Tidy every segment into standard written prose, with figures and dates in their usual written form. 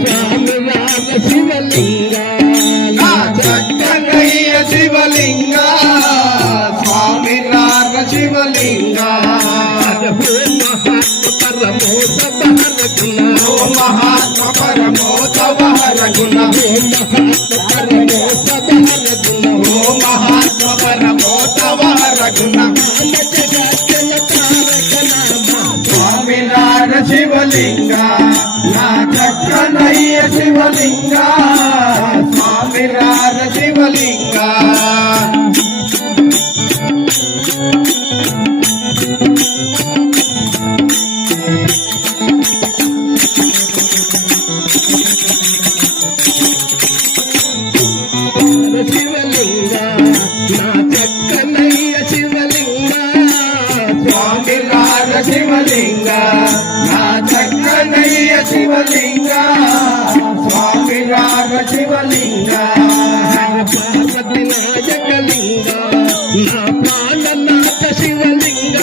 స్వామి రాగ శివలింగ చక్కనయ్య శివలింగ స్వామి రాగ శివలింగ మహాత్మ పరమోత బహర గుణ మహాత్మ పరమోత బహర గుణ స్వామి రాగ శివలింగ నా చక్కనయ్య శివలింగ స్వామి రాగ శివలింగ శివలింగ నా చక్కనయ్య శివలింగ స్వామి రాగ శివలింగ నా చక్కనయ్య శివలింగ స్వామి రాగ శివలింగ పార్వతి నాయకలింగ నా ప్రాణనాథ శివలింగ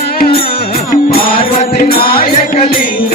పార్వతి నాయకలింగ